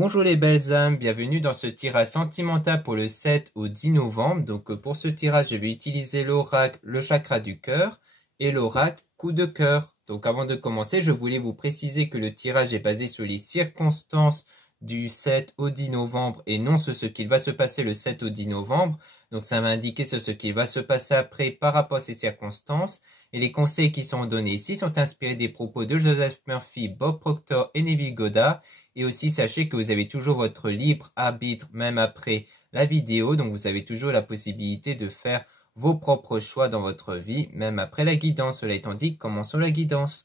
Bonjour les belles âmes, bienvenue dans ce tirage sentimental pour le 7 au 10 novembre. Donc pour ce tirage, je vais utiliser l'oracle, le chakra du cœur et l'oracle, coup de cœur. Donc avant de commencer, je voulais vous préciser que le tirage est basé sur les circonstances du 7 au 10 novembre et non sur ce qu'il va se passer le 7 au 10 novembre. Donc ça va indiquer sur ce qu'il va se passer après par rapport à ces circonstances. Et les conseils qui sont donnés ici sont inspirés des propos de Joseph Murphy, Bob Proctor et Neville Goddard. Et aussi, sachez que vous avez toujours votre libre arbitre même après la vidéo. Donc, vous avez toujours la possibilité de faire vos propres choix dans votre vie, même après la guidance. Cela étant dit, commençons la guidance.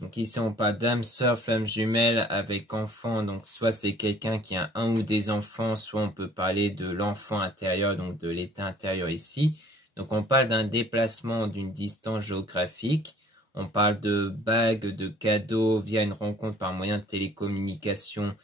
Donc ici on parle d'âme sœur, flamme jumelle avec enfant. Donc soit c'est quelqu'un qui a un ou des enfants, soit on peut parler de l'enfant intérieur, donc de l'état intérieur ici. Donc on parle d'un déplacement d'une distance géographique. On parle de bagues, de cadeaux via une rencontre par moyen de télécommunication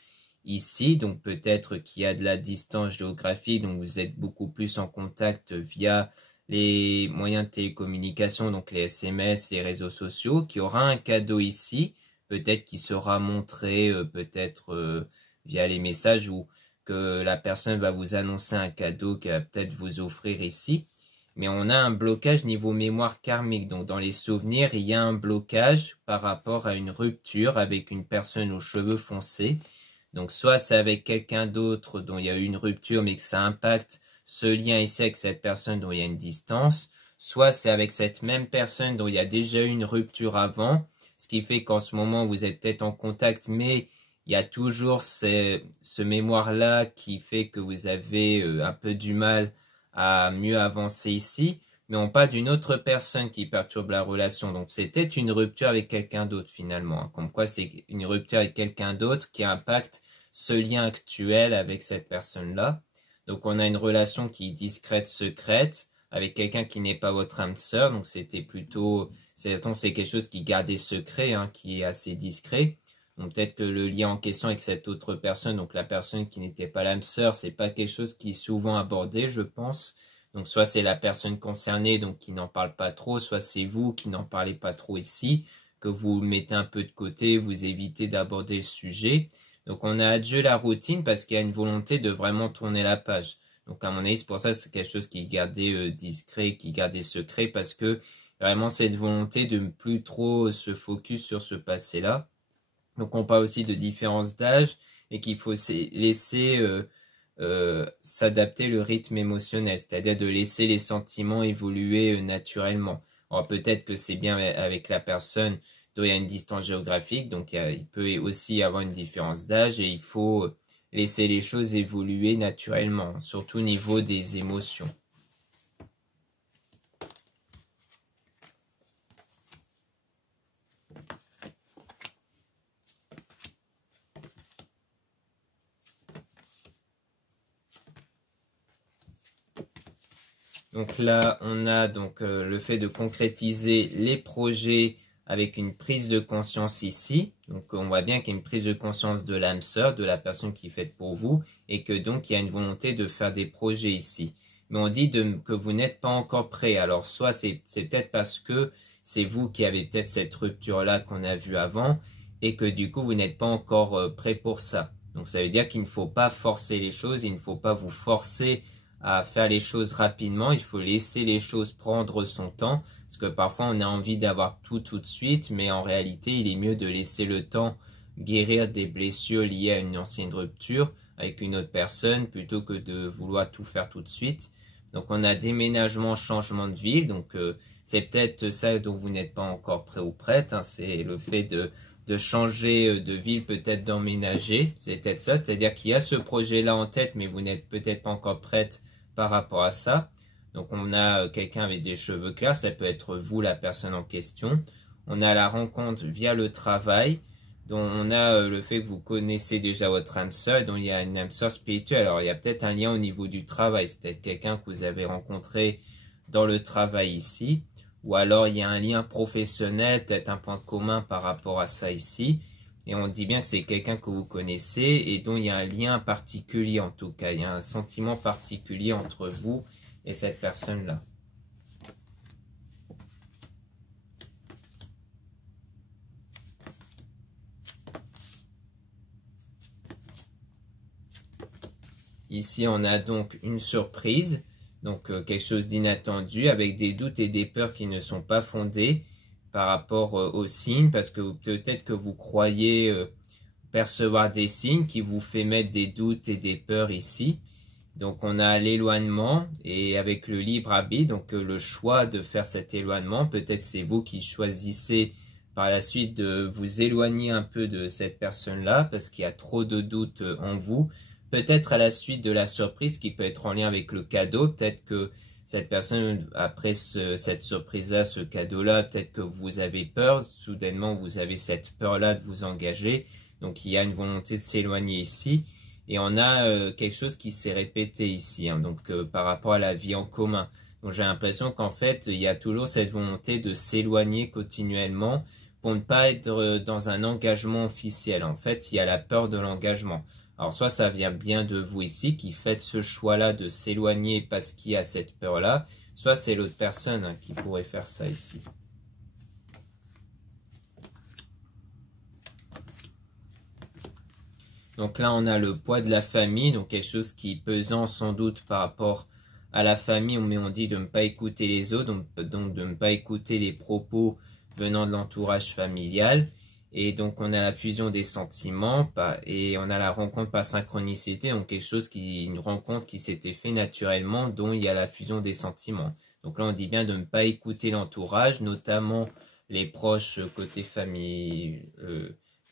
ici. Donc peut-être qu'il y a de la distance géographique, donc vous êtes beaucoup plus en contact via les moyens de télécommunication, donc les SMS, les réseaux sociaux, qui aura un cadeau ici, peut-être qui sera montré peut-être via les messages ou que la personne va vous annoncer un cadeau qu'elle va peut-être vous offrir ici. Mais on a un blocage niveau mémoire karmique, donc dans les souvenirs, il y a un blocage par rapport à une rupture avec une personne aux cheveux foncés. Donc soit c'est avec quelqu'un d'autre dont il y a eu une rupture mais que ça impacte ce lien ici avec cette personne dont il y a une distance, soit c'est avec cette même personne dont il y a déjà eu une rupture avant, ce qui fait qu'en ce moment vous êtes peut-être en contact, mais il y a toujours ce mémoire-là qui fait que vous avez un peu du mal à mieux avancer ici, mais on parle d'une autre personne qui perturbe la relation, donc c'est peut-être une rupture avec quelqu'un d'autre finalement, hein. Comme quoi c'est une rupture avec quelqu'un d'autre qui impacte ce lien actuel avec cette personne-là. Donc on a une relation qui est discrète, secrète, avec quelqu'un qui n'est pas votre âme sœur. Donc c'était plutôt, c'est quelque chose qui gardait secret, hein, qui est assez discret. Donc peut-être que le lien en question avec cette autre personne, donc la personne qui n'était pas l'âme sœur, c'est pas quelque chose qui est souvent abordé, je pense. Donc soit c'est la personne concernée, donc qui n'en parle pas trop, soit c'est vous qui n'en parlez pas trop ici, que vous mettez un peu de côté, vous évitez d'aborder le sujet. Donc on a adieu la routine parce qu'il y a une volonté de vraiment tourner la page. Donc à mon avis, c'est pour ça que c'est quelque chose qui est gardé discret, qui est gardé secret, parce que vraiment cette volonté de ne plus trop se focus sur ce passé-là. Donc on parle aussi de différence d'âge et qu'il faut laisser s'adapter le rythme émotionnel, c'est-à-dire de laisser les sentiments évoluer naturellement. Alors peut-être que c'est bien avec la personne dont il y a une distance géographique, donc il peut aussi y avoir une différence d'âge et il faut laisser les choses évoluer naturellement, surtout au niveau des émotions. Donc là, on a donc le fait de concrétiser les projets avec une prise de conscience ici. Donc on voit bien qu'il y a une prise de conscience de l'âme sœur, de la personne qui est faite pour vous, et que donc il y a une volonté de faire des projets ici. Mais on dit que vous n'êtes pas encore prêt. Alors soit c'est peut-être parce que c'est vous qui avez peut-être cette rupture-là qu'on a vue avant, et que du coup vous n'êtes pas encore prêt pour ça. Donc ça veut dire qu'il ne faut pas forcer les choses, il ne faut pas vous forcer à faire les choses rapidement, il faut laisser les choses prendre son temps, parce que parfois on a envie d'avoir tout de suite, mais en réalité il est mieux de laisser le temps guérir des blessures liées à une ancienne rupture avec une autre personne, plutôt que de vouloir tout faire tout de suite. Donc on a déménagement, changement de ville, donc c'est peut-être ça dont vous n'êtes pas encore prêt ou prête, hein, c'est le fait de changer de ville, peut-être d'emménager, c'est peut-être ça, c'est-à-dire qu'il y a ce projet-là en tête, mais vous n'êtes peut-être pas encore prête par rapport à ça. Donc on a quelqu'un avec des cheveux clairs, ça peut être vous, la personne en question. On a la rencontre via le travail, dont on a le fait que vous connaissez déjà votre âme sœur, dont il y a une âme sœur spirituelle. Alors il y a peut-être un lien au niveau du travail, c'est peut-être quelqu'un que vous avez rencontré dans le travail ici, ou alors il y a un lien professionnel, peut-être un point commun par rapport à ça ici, et on dit bien que c'est quelqu'un que vous connaissez et dont il y a un lien particulier en tout cas, il y a un sentiment particulier entre vous et cette personne-là. Ici, on a donc une surprise, donc quelque chose d'inattendu, avec des doutes et des peurs qui ne sont pas fondés par rapport aux signes, parce que peut-être que vous croyez percevoir des signes qui vous fait mettre des doutes et des peurs ici. Donc on a l'éloignement et avec le libre arbitre, donc le choix de faire cet éloignement, peut-être c'est vous qui choisissez par la suite de vous éloigner un peu de cette personne-là parce qu'il y a trop de doutes en vous. Peut-être à la suite de la surprise qui peut être en lien avec le cadeau, peut-être que cette personne, après cette surprise-là, ce cadeau-là, peut-être que vous avez peur, soudainement vous avez cette peur-là de vous engager, donc il y a une volonté de s'éloigner ici. Et on a quelque chose qui s'est répété ici, hein, donc par rapport à la vie en commun. Donc j'ai l'impression qu'en fait, il y a toujours cette volonté de s'éloigner continuellement pour ne pas être dans un engagement officiel. En fait, il y a la peur de l'engagement. Alors soit ça vient bien de vous ici qui faites ce choix-là de s'éloigner parce qu'il y a cette peur-là, soit c'est l'autre personne hein, qui pourrait faire ça ici. Donc là, on a le poids de la famille, donc quelque chose qui est pesant sans doute par rapport à la famille, mais on dit de ne pas écouter les autres, donc de ne pas écouter les propos venant de l'entourage familial. Et donc on a la fusion des sentiments et on a la rencontre par synchronicité, donc quelque chose une rencontre qui s'était fait naturellement, dont il y a la fusion des sentiments. Donc là on dit bien de ne pas écouter l'entourage, notamment les proches côté famille,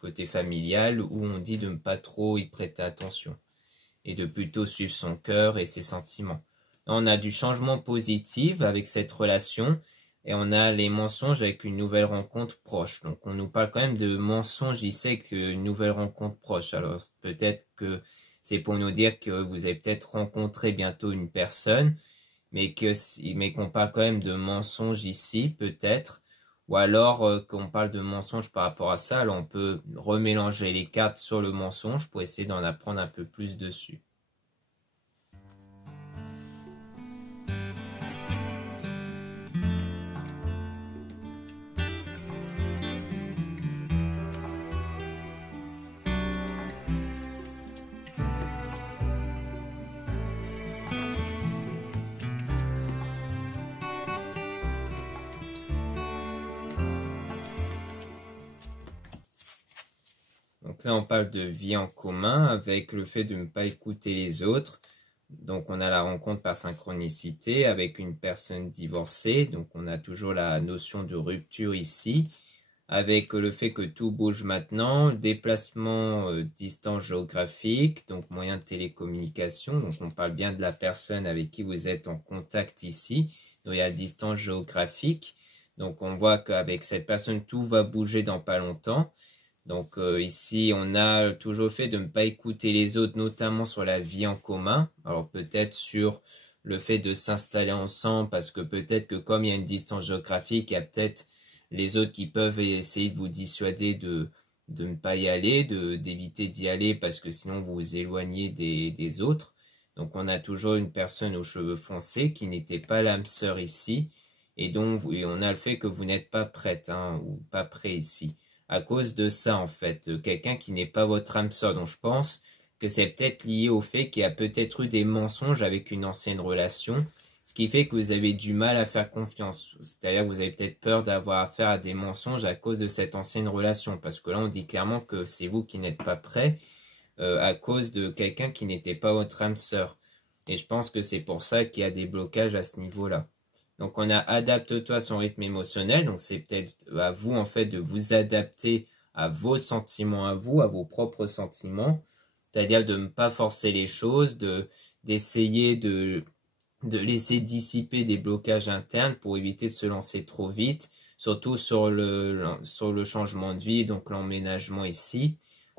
côté familial, où on dit de ne pas trop y prêter attention et de plutôt suivre son cœur et ses sentiments. Là, on a du changement positif avec cette relation. Et on a les mensonges avec une nouvelle rencontre proche. Donc on nous parle quand même de mensonges ici qu'une nouvelle rencontre proche. Alors peut-être que c'est pour nous dire que vous avez peut-être rencontré bientôt une personne, mais qu'on parle quand même de mensonges ici, peut-être. Ou alors qu'on parle de mensonges par rapport à ça. Alors on peut remélanger les cartes sur le mensonge pour essayer d'en apprendre un peu plus dessus. Donc là, on parle de vie en commun avec le fait de ne pas écouter les autres. Donc on a la rencontre par synchronicité avec une personne divorcée. Donc on a toujours la notion de rupture ici. Avec le fait que tout bouge maintenant. Déplacement, distance géographique. Donc moyen de télécommunication. Donc on parle bien de la personne avec qui vous êtes en contact ici. Donc il y a distance géographique. Donc on voit qu'avec cette personne, tout va bouger dans pas longtemps. Donc ici, on a toujours le fait de ne pas écouter les autres, notamment sur la vie en commun. Alors peut-être sur le fait de s'installer ensemble, parce que peut-être que comme il y a une distance géographique, il y a peut-être les autres qui peuvent essayer de vous dissuader de ne pas y aller, d'éviter d'y aller, parce que sinon vous vous éloignez des autres. Donc on a toujours une personne aux cheveux foncés qui n'était pas l'âme sœur ici, et on a le fait que vous n'êtes pas prête, hein, ou pas prêt ici. À cause de ça, en fait, quelqu'un qui n'est pas votre âme sœur. Donc je pense que c'est peut-être lié au fait qu'il y a peut-être eu des mensonges avec une ancienne relation, ce qui fait que vous avez du mal à faire confiance. C'est-à-dire que vous avez peut-être peur d'avoir affaire à des mensonges à cause de cette ancienne relation, parce que là on dit clairement que c'est vous qui n'êtes pas prêt à cause de quelqu'un qui n'était pas votre âme sœur. Et je pense que c'est pour ça qu'il y a des blocages à ce niveau-là. Donc on a adapte-toi à son rythme émotionnel, donc c'est peut-être à vous en fait de vous adapter à vos sentiments à vous, à vos propres sentiments, c'est-à-dire de ne pas forcer les choses, d'essayer de de laisser dissiper des blocages internes pour éviter de se lancer trop vite, surtout sur le changement de vie, donc l'emménagement ici,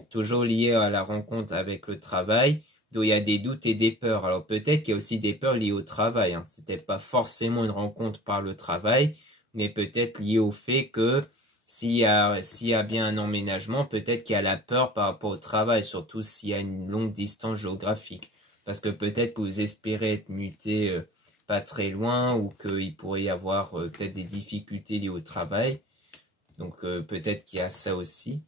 toujours lié à la rencontre avec le travail, d'où il y a des doutes et des peurs. Alors peut-être qu'il y a aussi des peurs liées au travail, hein. C'était pas forcément une rencontre par le travail, mais peut-être lié au fait que s'il y a bien un emménagement, peut-être qu'il y a la peur par rapport au travail, surtout s'il y a une longue distance géographique. Parce que peut-être que vous espérez être muté pas très loin ou qu'il pourrait y avoir peut-être des difficultés liées au travail. Donc peut-être qu'il y a ça aussi.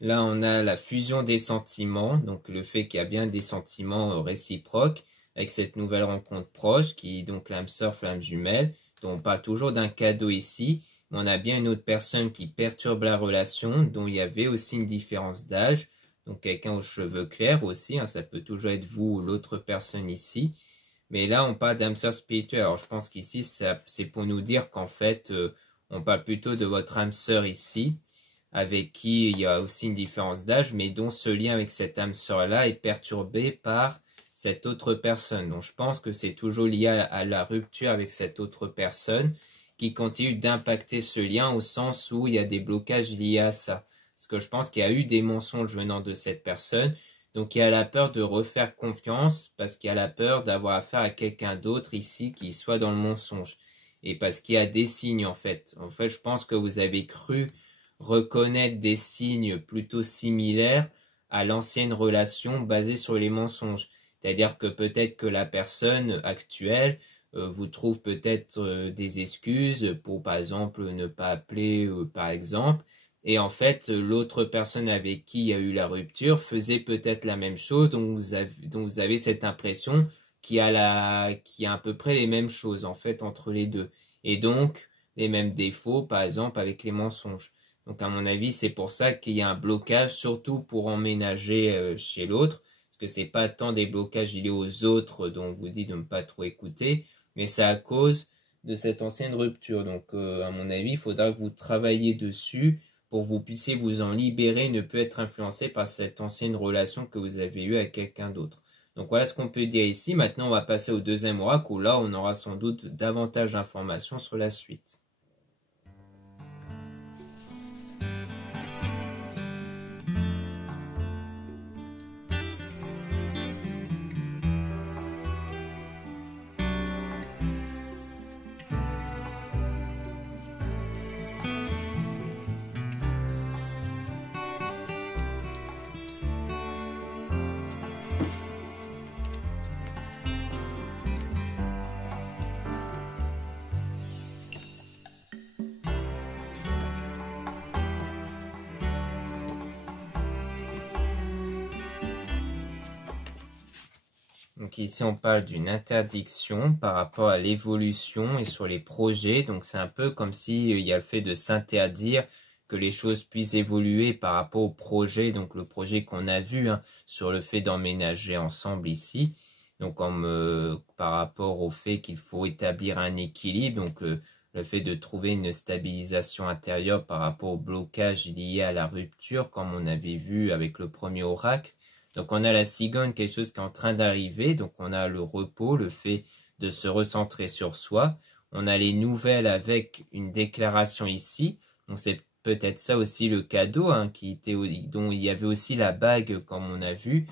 Là, on a la fusion des sentiments, donc le fait qu'il y a bien des sentiments réciproques avec cette nouvelle rencontre proche qui est donc l'âme sœur, flamme jumelle, dont on parle toujours d'un cadeau ici. On a bien une autre personne qui perturbe la relation, dont il y avait aussi une différence d'âge, donc quelqu'un aux cheveux clairs aussi, hein, ça peut toujours être vous ou l'autre personne ici. Mais là, on parle d'âme sœur spirituelle. Alors, je pense qu'ici, c'est pour nous dire qu'en fait, on parle plutôt de votre âme sœur ici, avec qui il y a aussi une différence d'âge, mais dont ce lien avec cette âme sœur-là est perturbé par cette autre personne. Donc je pense que c'est toujours lié à la rupture avec cette autre personne qui continue d'impacter ce lien au sens où il y a des blocages liés à ça. Parce que je pense qu'il y a eu des mensonges venant de cette personne, donc il y a la peur de refaire confiance parce qu'il y a la peur d'avoir affaire à quelqu'un d'autre ici qui soit dans le mensonge. Et parce qu'il y a des signes en fait. En fait, je pense que vous avez cru reconnaître des signes plutôt similaires à l'ancienne relation basée sur les mensonges. C'est-à-dire que peut-être que la personne actuelle vous trouve peut-être des excuses pour, par exemple, ne pas appeler, par exemple. Et en fait, l'autre personne avec qui il y a eu la rupture faisait peut-être la même chose, donc vous avez cette impression qu'il y a à peu près les mêmes choses, en fait, entre les deux. Et donc, les mêmes défauts, par exemple, avec les mensonges. Donc à mon avis, c'est pour ça qu'il y a un blocage, surtout pour emménager chez l'autre, parce que c'est pas tant des blocages liés aux autres dont on vous dit de ne pas trop écouter, mais c'est à cause de cette ancienne rupture. Donc à mon avis, il faudra que vous travailliez dessus pour que vous puissiez vous en libérer, ne peut être influencé par cette ancienne relation que vous avez eue avec quelqu'un d'autre. Donc voilà ce qu'on peut dire ici. Maintenant, on va passer au deuxième oracle où là, on aura sans doute davantage d'informations sur la suite. Donc ici, on parle d'une interdiction par rapport à l'évolution et sur les projets. Donc c'est un peu comme s'il y a le fait de s'interdire que les choses puissent évoluer par rapport au projet. Donc le projet qu'on a vu sur le fait d'emménager ensemble ici. Donc par rapport au fait qu'il faut établir un équilibre. Donc le fait de trouver une stabilisation intérieure par rapport au blocage lié à la rupture, comme on avait vu avec le premier oracle. Donc on a la cigogne, quelque chose qui est en train d'arriver. Donc on a le repos, le fait de se recentrer sur soi. On a les nouvelles avec une déclaration ici. Donc c'est peut-être ça aussi le cadeau, dont il y avait aussi la bague, comme on a vu,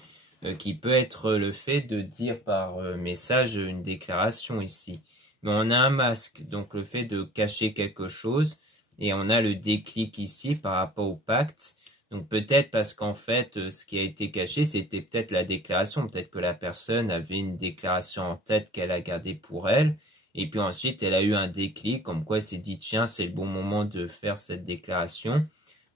qui peut être le fait de dire par message une déclaration ici. Mais on a un masque, donc le fait de cacher quelque chose. Et on a le déclic ici par rapport au pacte. Donc peut-être parce qu'en fait, ce qui a été caché, c'était peut-être la déclaration. Peut-être que la personne avait une déclaration en tête qu'elle a gardée pour elle. Et puis ensuite, elle a eu un déclic, comme quoi elle s'est dit, tiens, c'est le bon moment de faire cette déclaration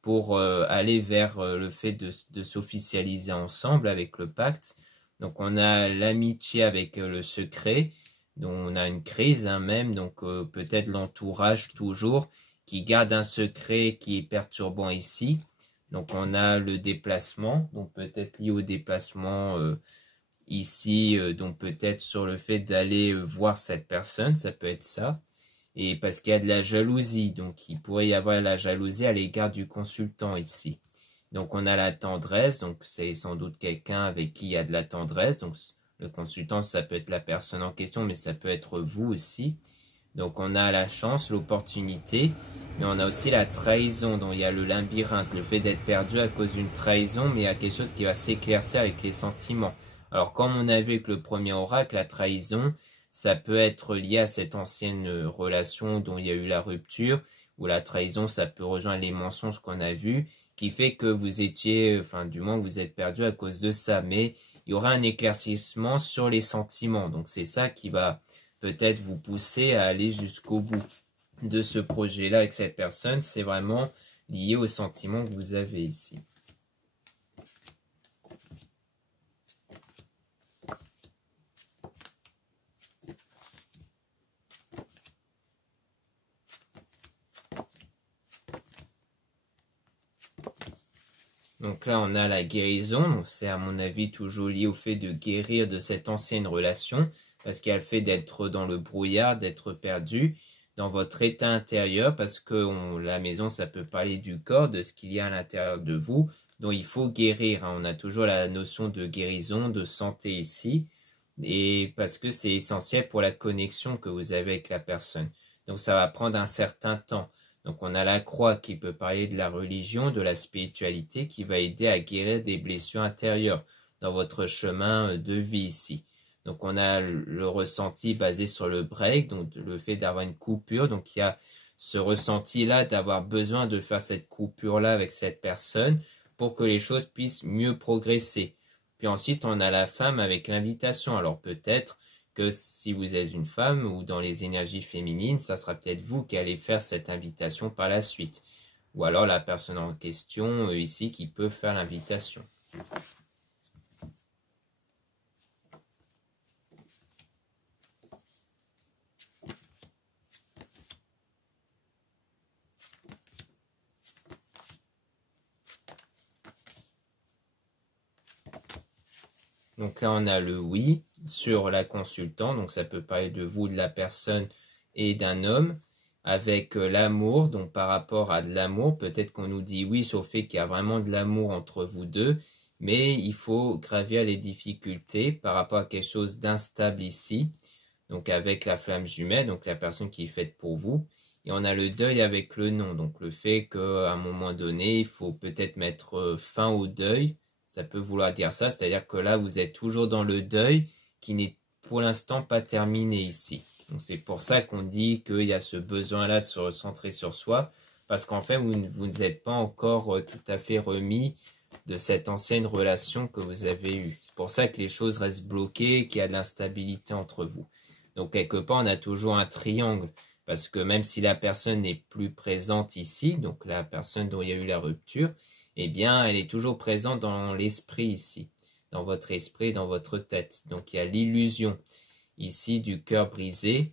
pour aller vers le fait de s'officialiser ensemble avec le pacte. Donc on a l'amitié avec le secret, dont on a une crise même, donc peut-être l'entourage toujours, qui garde un secret qui est perturbant ici. Donc on a le déplacement, donc peut-être lié au déplacement ici, donc peut-être sur le fait d'aller voir cette personne, ça peut être ça. Et parce qu'il y a de la jalousie, donc il pourrait y avoir la jalousie à l'égard du consultant ici. Donc on a la tendresse, donc c'est sans doute quelqu'un avec qui il y a de la tendresse. Donc le consultant, ça peut être la personne en question, mais ça peut être vous aussi. Donc on a la chance, l'opportunité, mais on a aussi la trahison, dont il y a le labyrinthe, le fait d'être perdu à cause d'une trahison, mais il y a quelque chose qui va s'éclaircir avec les sentiments. Alors comme on a vu avec le premier oracle, la trahison, ça peut être lié à cette ancienne relation dont il y a eu la rupture, ou la trahison, ça peut rejoindre les mensonges qu'on a vus, qui fait que vous étiez, enfin du moins vous êtes perdu à cause de ça, mais il y aura un éclaircissement sur les sentiments, donc c'est ça qui va peut-être vous pousser à aller jusqu'au bout de ce projet-là avec cette personne. C'est vraiment lié aux sentiments que vous avez ici. Donc là, on a la guérison. Donc c'est à mon avis toujours lié au fait de guérir de cette ancienne relation, parce qu'il y a le fait d'être dans le brouillard, d'être perdu dans votre état intérieur, parce que la maison, ça peut parler du corps, de ce qu'il y a à l'intérieur de vous, dont il faut guérir. On a toujours la notion de guérison, de santé ici, et parce que c'est essentiel pour la connexion que vous avez avec la personne. Donc ça va prendre un certain temps. Donc on a la croix qui peut parler de la religion, de la spiritualité, qui va aider à guérir des blessures intérieures dans votre chemin de vie ici. Donc on a le ressenti basé sur le break, donc le fait d'avoir une coupure. Donc il y a ce ressenti-là d'avoir besoin de faire cette coupure-là avec cette personne pour que les choses puissent mieux progresser. Puis ensuite on a la femme avec l'invitation. Alors peut-être que si vous êtes une femme ou dans les énergies féminines, ça sera peut-être vous qui allez faire cette invitation par la suite. Ou alors la personne en question ici qui peut faire l'invitation. Donc là, on a le oui sur la consultante. Donc ça peut parler de vous, de la personne et d'un homme. Avec l'amour, donc par rapport à de l'amour, peut-être qu'on nous dit oui sur le fait qu'il y a vraiment de l'amour entre vous deux, mais il faut gravir les difficultés par rapport à quelque chose d'instable ici. Donc avec la flamme jumelle, donc la personne qui est faite pour vous. Et on a le deuil avec le non, donc le fait qu'à un moment donné, il faut peut-être mettre fin au deuil. Ça peut vouloir dire ça, c'est-à-dire que là, vous êtes toujours dans le deuil qui n'est pour l'instant pas terminé ici. Donc c'est pour ça qu'on dit qu'il y a ce besoin-là de se recentrer sur soi, parce qu'en fait, vous ne êtes pas encore tout à fait remis de cette ancienne relation que vous avez eue. C'est pour ça que les choses restent bloquées, qu'il y a de l'instabilité entre vous. Donc quelque part, on a toujours un triangle, parce que même si la personne n'est plus présente ici, donc la personne dont il y a eu la rupture, eh bien, elle est toujours présente dans l'esprit ici, dans votre esprit, dans votre tête. Donc il y a l'illusion ici du cœur brisé,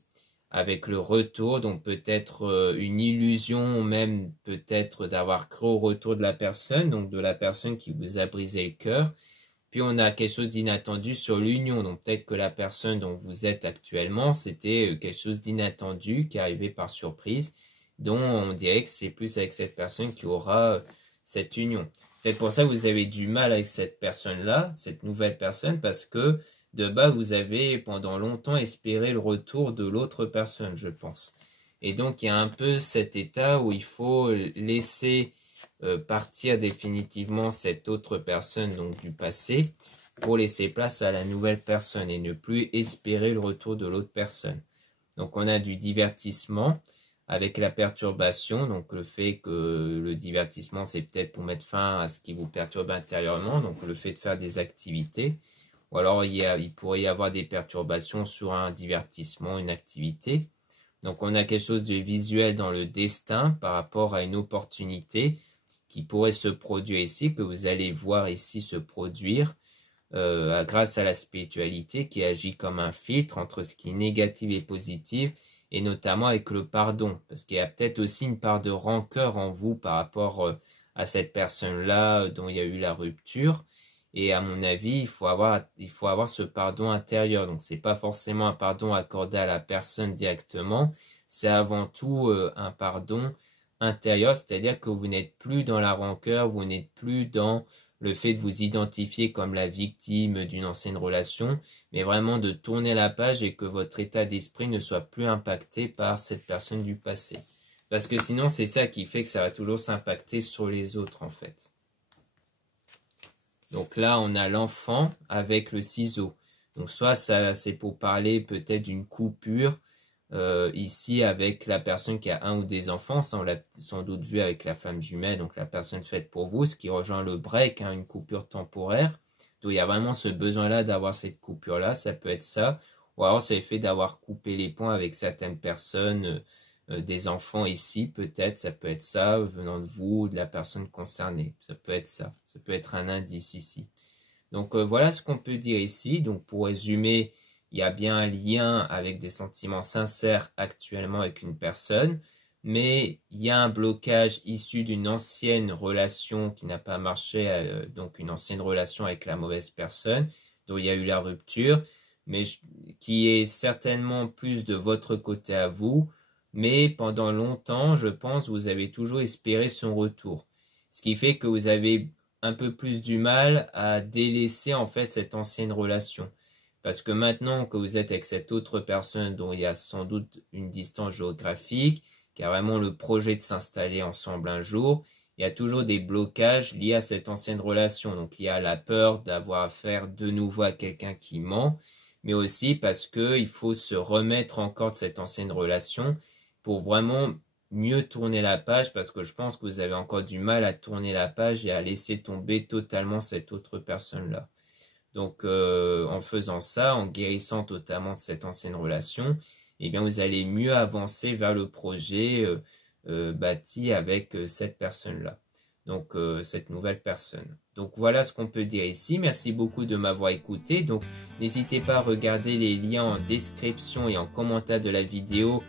avec le retour, donc peut-être une illusion, même peut-être d'avoir cru au retour de la personne, donc de la personne qui vous a brisé le cœur. Puis on a quelque chose d'inattendu sur l'union, donc peut-être que la personne dont vous êtes actuellement, c'était quelque chose d'inattendu qui est arrivé par surprise, dont on dirait que c'est plus avec cette personne qui aura cette union. Peut-être pour ça que vous avez du mal avec cette personne-là, cette nouvelle personne, parce que de bas, vous avez pendant longtemps espéré le retour de l'autre personne, je pense. Et donc, il y a un peu cet état où il faut laisser partir définitivement cette autre personne, donc du passé, pour laisser place à la nouvelle personne et ne plus espérer le retour de l'autre personne. Donc, on a du divertissement avec la perturbation, donc le fait que le divertissement, c'est peut-être pour mettre fin à ce qui vous perturbe intérieurement, donc le fait de faire des activités. Ou alors, il pourrait y avoir des perturbations sur un divertissement, une activité. Donc, on a quelque chose de visuel dans le destin par rapport à une opportunité qui pourrait se produire ici, que vous allez voir ici se produire grâce à la spiritualité qui agit comme un filtre entre ce qui est négatif et positif, et notamment avec le pardon. Parce qu'il y a peut-être aussi une part de rancœur en vous par rapport à cette personne-là dont il y a eu la rupture. Et à mon avis, il faut avoir ce pardon intérieur. Donc, c'est pas forcément un pardon accordé à la personne directement. C'est avant tout un pardon intérieur, c'est-à-dire que vous n'êtes plus dans la rancœur, vous n'êtes plus dans le fait de vous identifier comme la victime d'une ancienne relation, mais vraiment de tourner la page et que votre état d'esprit ne soit plus impacté par cette personne du passé. Parce que sinon, c'est ça qui fait que ça va toujours s'impacter sur les autres, en fait. Donc là, on a l'enfant avec le ciseau. Donc soit ça, c'est pour parler peut-être d'une coupure, ici avec la personne qui a un ou des enfants, ça on l'a sans doute vu avec la femme jumelle, donc la personne faite pour vous, ce qui rejoint le break, hein, une coupure temporaire. Donc il y a vraiment ce besoin-là d'avoir cette coupure-là, ça peut être ça, ou alors c'est le fait d'avoir coupé les ponts avec certaines personnes, des enfants ici, peut-être, ça peut être ça, venant de vous, de la personne concernée, ça peut être ça peut être un indice ici. Donc voilà ce qu'on peut dire ici, donc pour résumer, il y a bien un lien avec des sentiments sincères actuellement avec une personne, mais il y a un blocage issu d'une ancienne relation qui n'a pas marché, donc une ancienne relation avec la mauvaise personne, dont il y a eu la rupture, mais qui est certainement plus de votre côté à vous, mais pendant longtemps, je pense, vous avez toujours espéré son retour. Ce qui fait que vous avez un peu plus du mal à délaisser en fait cette ancienne relation. Parce que maintenant que vous êtes avec cette autre personne dont il y a sans doute une distance géographique, qui a vraiment le projet de s'installer ensemble un jour, il y a toujours des blocages liés à cette ancienne relation. Donc il y a la peur d'avoir affaire de nouveau à quelqu'un qui ment, mais aussi parce qu'il faut se remettre encore de cette ancienne relation pour vraiment mieux tourner la page, parce que je pense que vous avez encore du mal à tourner la page et à laisser tomber totalement cette autre personne-là. Donc, en faisant ça, en guérissant totalement de cette ancienne relation, eh bien, vous allez mieux avancer vers le projet bâti avec cette personne-là. Donc, cette nouvelle personne. Donc, voilà ce qu'on peut dire ici. Merci beaucoup de m'avoir écouté. Donc, n'hésitez pas à regarder les liens en description et en commentaire de la vidéo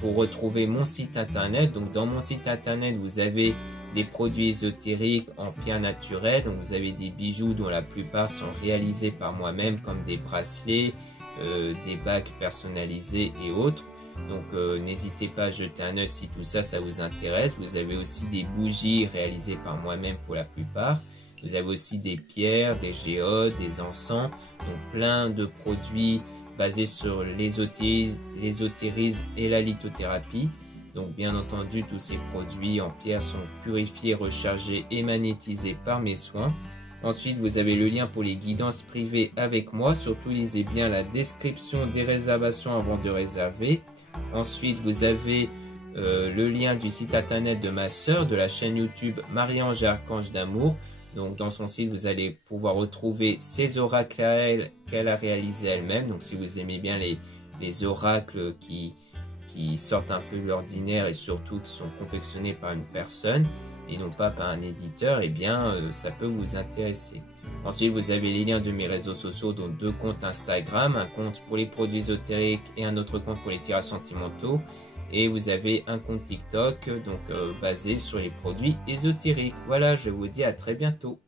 pour retrouver mon site internet. Donc, dans mon site internet, vous avez des produits ésotériques en pierre naturelle. Donc vous avez des bijoux dont la plupart sont réalisés par moi-même, comme des bracelets, des bagues personnalisées et autres. Donc n'hésitez pas à jeter un œil si tout ça, ça vous intéresse. Vous avez aussi des bougies réalisées par moi-même pour la plupart. Vous avez aussi des pierres, des géodes, des encens. Donc plein de produits basés sur l'ésotérisme et la lithothérapie. Donc bien entendu, tous ces produits en pierre sont purifiés, rechargés et magnétisés par mes soins. Ensuite, vous avez le lien pour les guidances privées avec moi. Surtout, lisez bien la description des réservations avant de réserver. Ensuite, vous avez le lien du site internet de ma sœur, de la chaîne YouTube Marie-Ange et Archange d'Amour. Donc dans son site, vous allez pouvoir retrouver ses oracles à elle qu'elle a réalisés elle-même. Donc si vous aimez bien les oracles qui sortent un peu de l'ordinaire et surtout qui sont confectionnés par une personne et non pas par un éditeur, eh bien ça peut vous intéresser. Ensuite, vous avez les liens de mes réseaux sociaux, dont 2 comptes Instagram, un compte pour les produits ésotériques et un autre compte pour les tirages sentimentaux. Et vous avez un compte TikTok donc basé sur les produits ésotériques. Voilà, je vous dis à très bientôt.